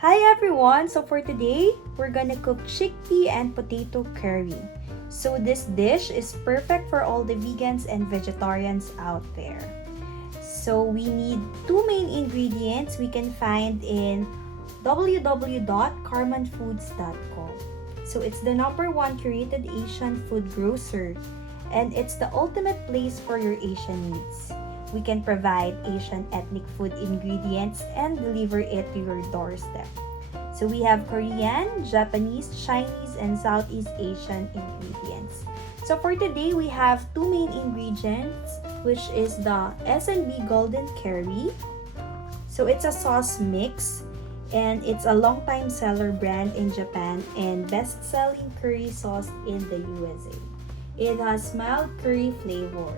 Hi everyone! So for today, we're gonna cook chickpea and potato curry. So this dish is perfect for all the vegans and vegetarians out there. So we need two main ingredients we can find in www.karmanfoods.com. So it's the #1 curated Asian food grocer, and it's the ultimate place for your Asian needs. We can provide Asian ethnic food ingredients and deliver it to your doorstep. So we have Korean, Japanese, Chinese, and Southeast Asian ingredients. So for today, we have two main ingredients, which is the S&B Golden Curry. So it's a sauce mix, and it's a long-time seller brand in Japan and best-selling curry sauce in the USA. It has mild curry flavor,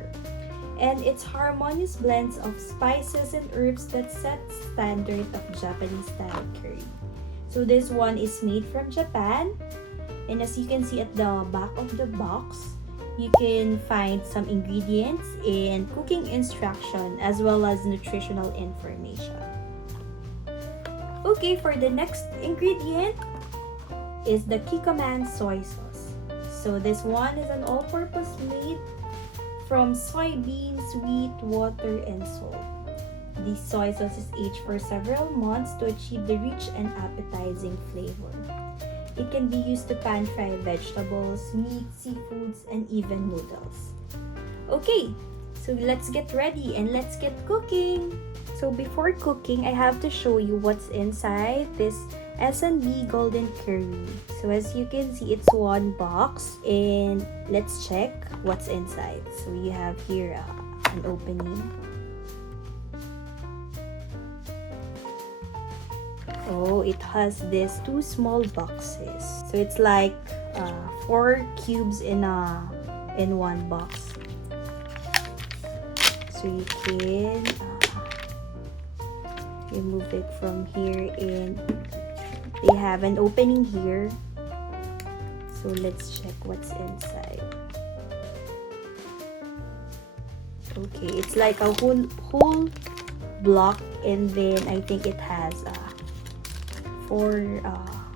and its harmonious blends of spices and herbs that set standard of Japanese style curry. So this one is made from Japan, and as you can see at the back of the box, you can find some ingredients and cooking instruction as well as nutritional information. Okay, for the next ingredient is the Kikkoman Soy sauce. So this one is an all-purpose made from soybeans, wheat, water, and salt. This soy sauce is aged for several months to achieve the rich and appetizing flavor. It can be used to pan-fry vegetables, meat, seafoods, and even noodles. Okay, so let's get ready and let's get cooking. So before cooking, I have to show you what's inside this S&B Golden Curry. So as you can see, it's one box, and let's check what's inside. So you have here an opening. Oh, it has these two small boxes. So it's like 4 cubes in one box. So you can remove it from here, and they have an opening here. So let's check what's inside. Okay, it's like a whole block, and then I think it has 4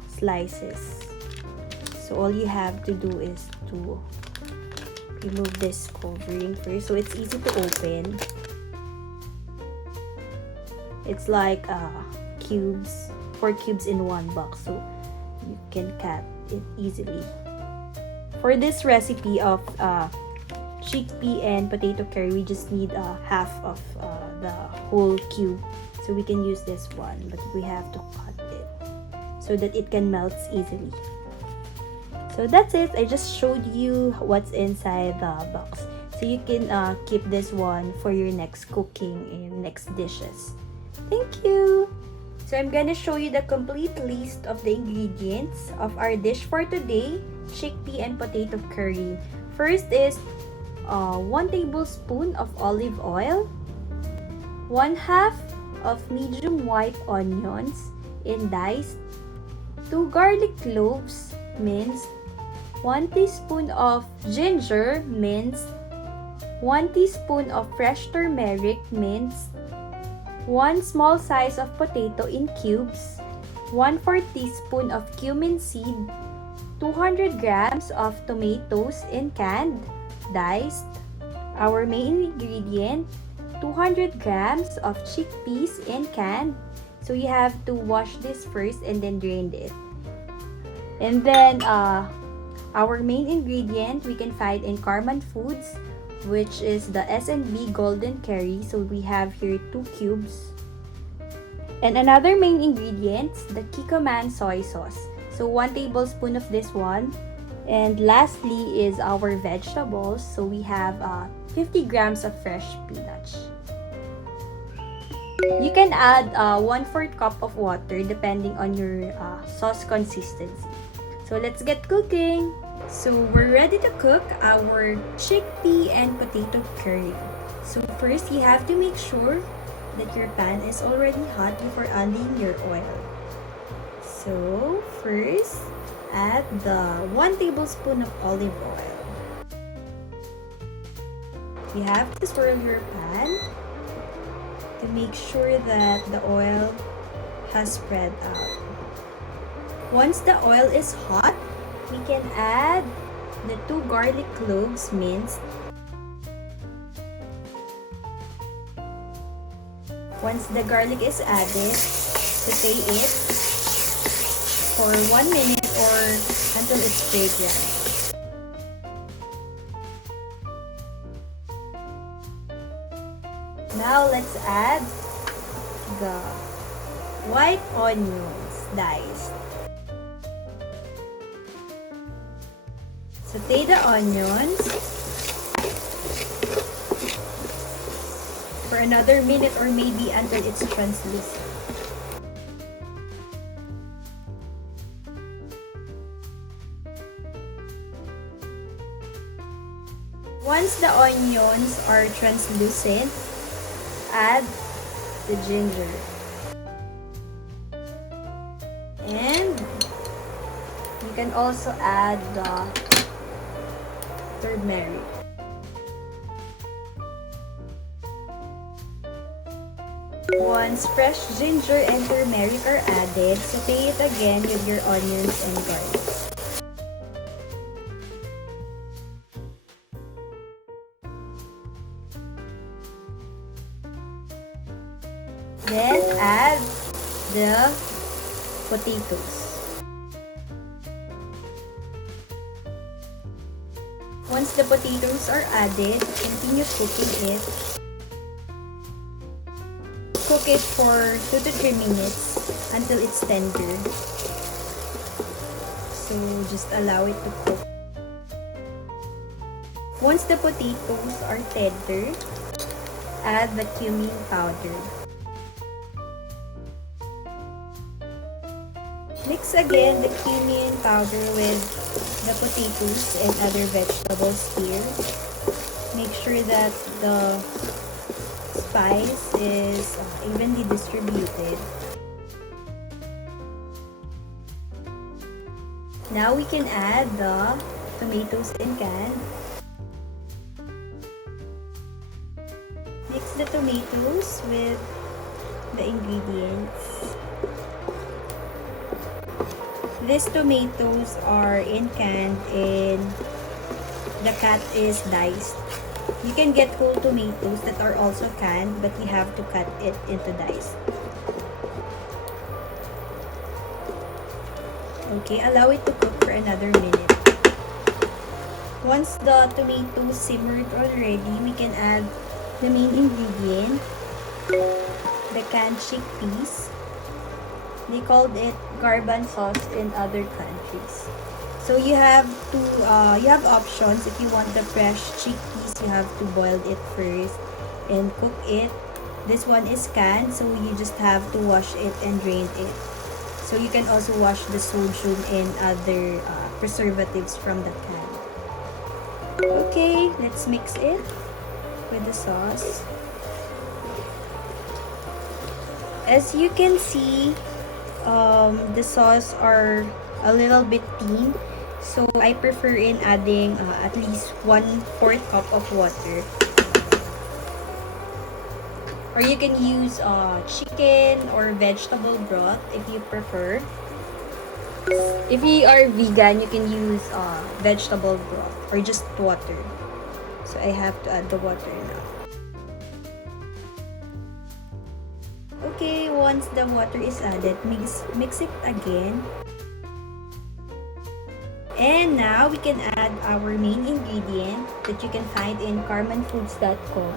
slices. So all you have to do is to remove this covering first, so it's easy to open. It's like cubes, 4 cubes in one box, so you can cut it easily. For this recipe of chickpea and potato curry, we just need half of the whole cube, so we can use this one, but we have to cut it so that it can melt easily. So that's it. I just showed you what's inside the box, so you can keep this one for your next cooking and next dishes. Thank you! So I'm gonna show you the complete list of the ingredients of our dish for today, chickpea and potato curry. First is 1 tablespoon of olive oil, 1/2 of medium white onions in diced, 2 garlic cloves minced, 1 teaspoon of ginger minced, 1 teaspoon of fresh turmeric minced, 1 small size of potato in cubes, 1/4 teaspoon of cumin seed, 200 grams of tomatoes in canned, diced. Our main ingredient, 200 grams of chickpeas in canned. So you have to wash this first and then drain it. And then our main ingredient we can find in Karman Foods, which is the S&B Golden Curry. So we have here 2 cubes. And another main ingredient, the Kikkoman Soy sauce. So 1 tablespoon of this one. And lastly is our vegetables. So we have 50 grams of fresh spinach. You can add 1/4 cup of water depending on your sauce consistency. So let's get cooking. So we're ready to cook our chickpea and potato curry. So first, you have to make sure that your pan is already hot before adding your oil. So first, add the 1 tablespoon of olive oil. You have to swirl your pan to make sure that the oil has spread out. Once the oil is hot, we can add the 2 garlic cloves minced. Once the garlic is added, saute it for 1 minute or until it's fragrant. Now let's add the white onions diced. Saute the onions for another minute or maybe until it's translucent. Once the onions are translucent, add the ginger. And you can also add the turmeric. Once fresh ginger and turmeric are added, saute it again with your onions and garlic. Then add the potatoes. Once the potatoes are added, continue cooking it. Cook it for 2 to 3 minutes until it's tender. So just allow it to cook. Once the potatoes are tender, add the cumin powder. Mix again the cumin powder with the potatoes and other vegetables here. Make sure that the spice is evenly distributed. Now we can add the tomatoes in can. Mix the tomatoes with the ingredients. These tomatoes are in canned and the cut is diced. You can get whole tomatoes that are also canned, but you have to cut it into dice. Okay, allow it to cook for another minute. Once the tomatoes simmered already, we can add the main ingredient, the canned chickpeas. They called it Karman sauce in other countries. So you have options. If you want the fresh chickpeas, you have to boil it first and cook it. This one is canned, so you just have to wash it and drain it. So you can also wash the sodium and other preservatives from the can. Okay, let's mix it with the sauce. As you can see, the sauce are a little bit thin, so I prefer in adding at least 1/4 cup of water. Or you can use chicken or vegetable broth if you prefer. If you are vegan, you can use vegetable broth or just water. So I have to add the water now. Okay, once the water is added, mix it again. And now we can add our main ingredient that you can find in karmanfoods.com.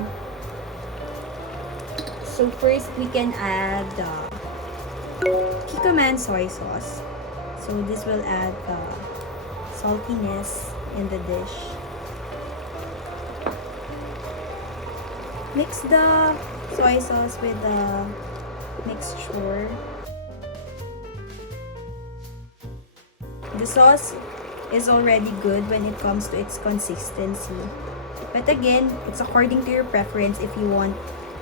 So first, we can add Kikkoman Soy sauce. So this will add saltiness in the dish. Mix the soy sauce with the mixture. The sauce is already good when it comes to its consistency. But again, it's according to your preference if you want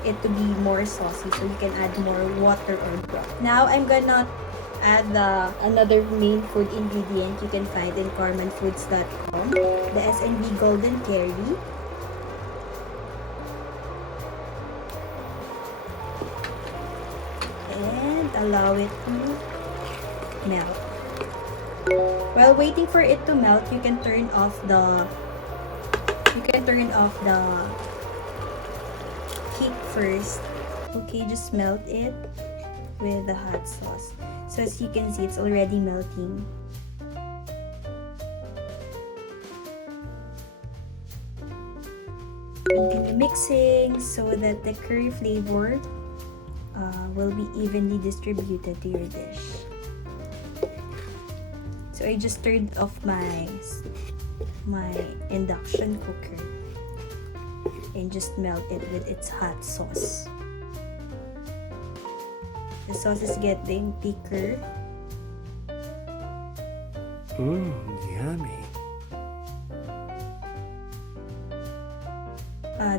it to be more saucy, so you can add more water or broth. Now I'm gonna add another main food ingredient you can find in karmanfoods.com, the SNB golden curry. And and allow it to melt. While waiting for it to melt, you can turn off the heat first. Okay, just melt it with the hot sauce. So as you can see, it's already melting. Continue mixing so that the curry flavor will be evenly distributed to your dish. So I just turned off my induction cooker and just melt it with its hot sauce. The sauce is getting thicker. Yummy.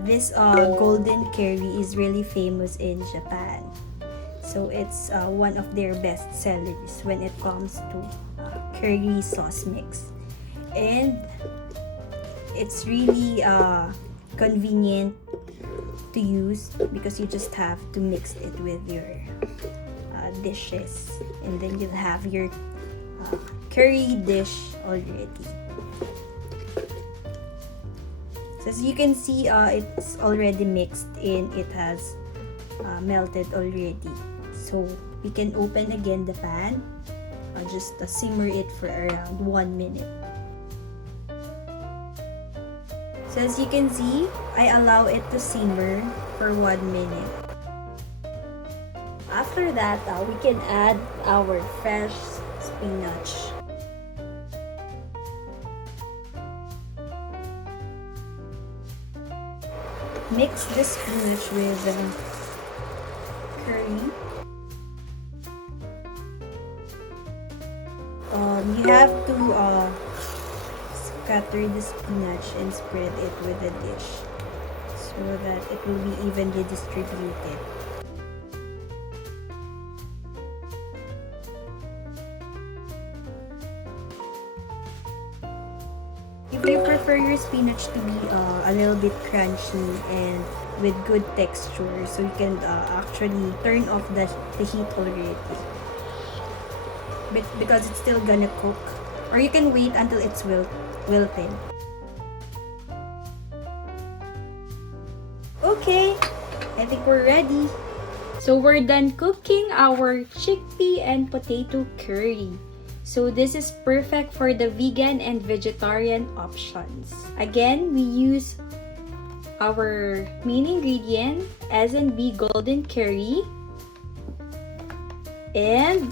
This golden curry is really famous in Japan. So it's one of their best sellers when it comes to curry sauce mix. And it's really convenient to use because you just have to mix it with your dishes, and then you'll have your curry dish already. So as you can see, it's already mixed and it has melted already. So we can open again the pan, just simmer it for around 1 minute. So as you can see, I allow it to simmer for 1 minute. After that, we can add our fresh spinach. Mix the spinach with curry. You have to scatter the spinach and spread it with the dish so that it will be evenly distributed. If you prefer your spinach to be a little bit crunchy and with good texture, so you can actually turn off the heat already. But because it's still gonna cook, or you can wait until it's wilted. Okay, I think we're ready. So we're done cooking our chickpea and potato curry. So this is perfect for the vegan and vegetarian options. Again, we use our main ingredient, S&B golden curry, and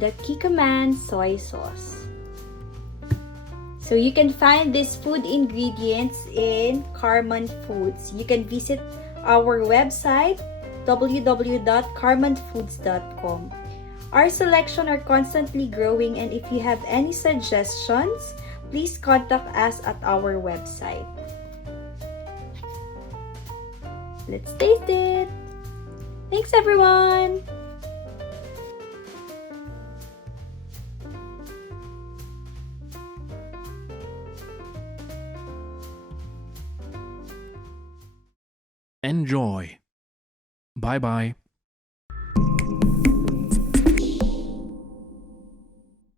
the Kikkoman soy sauce. So you can find these food ingredients in Karman Foods. You can visit our website www.karmanfoods.com. Our selection are constantly growing, and if you have any suggestions, please contact us at our website. Let's taste it! Thanks everyone! Enjoy. Bye-bye.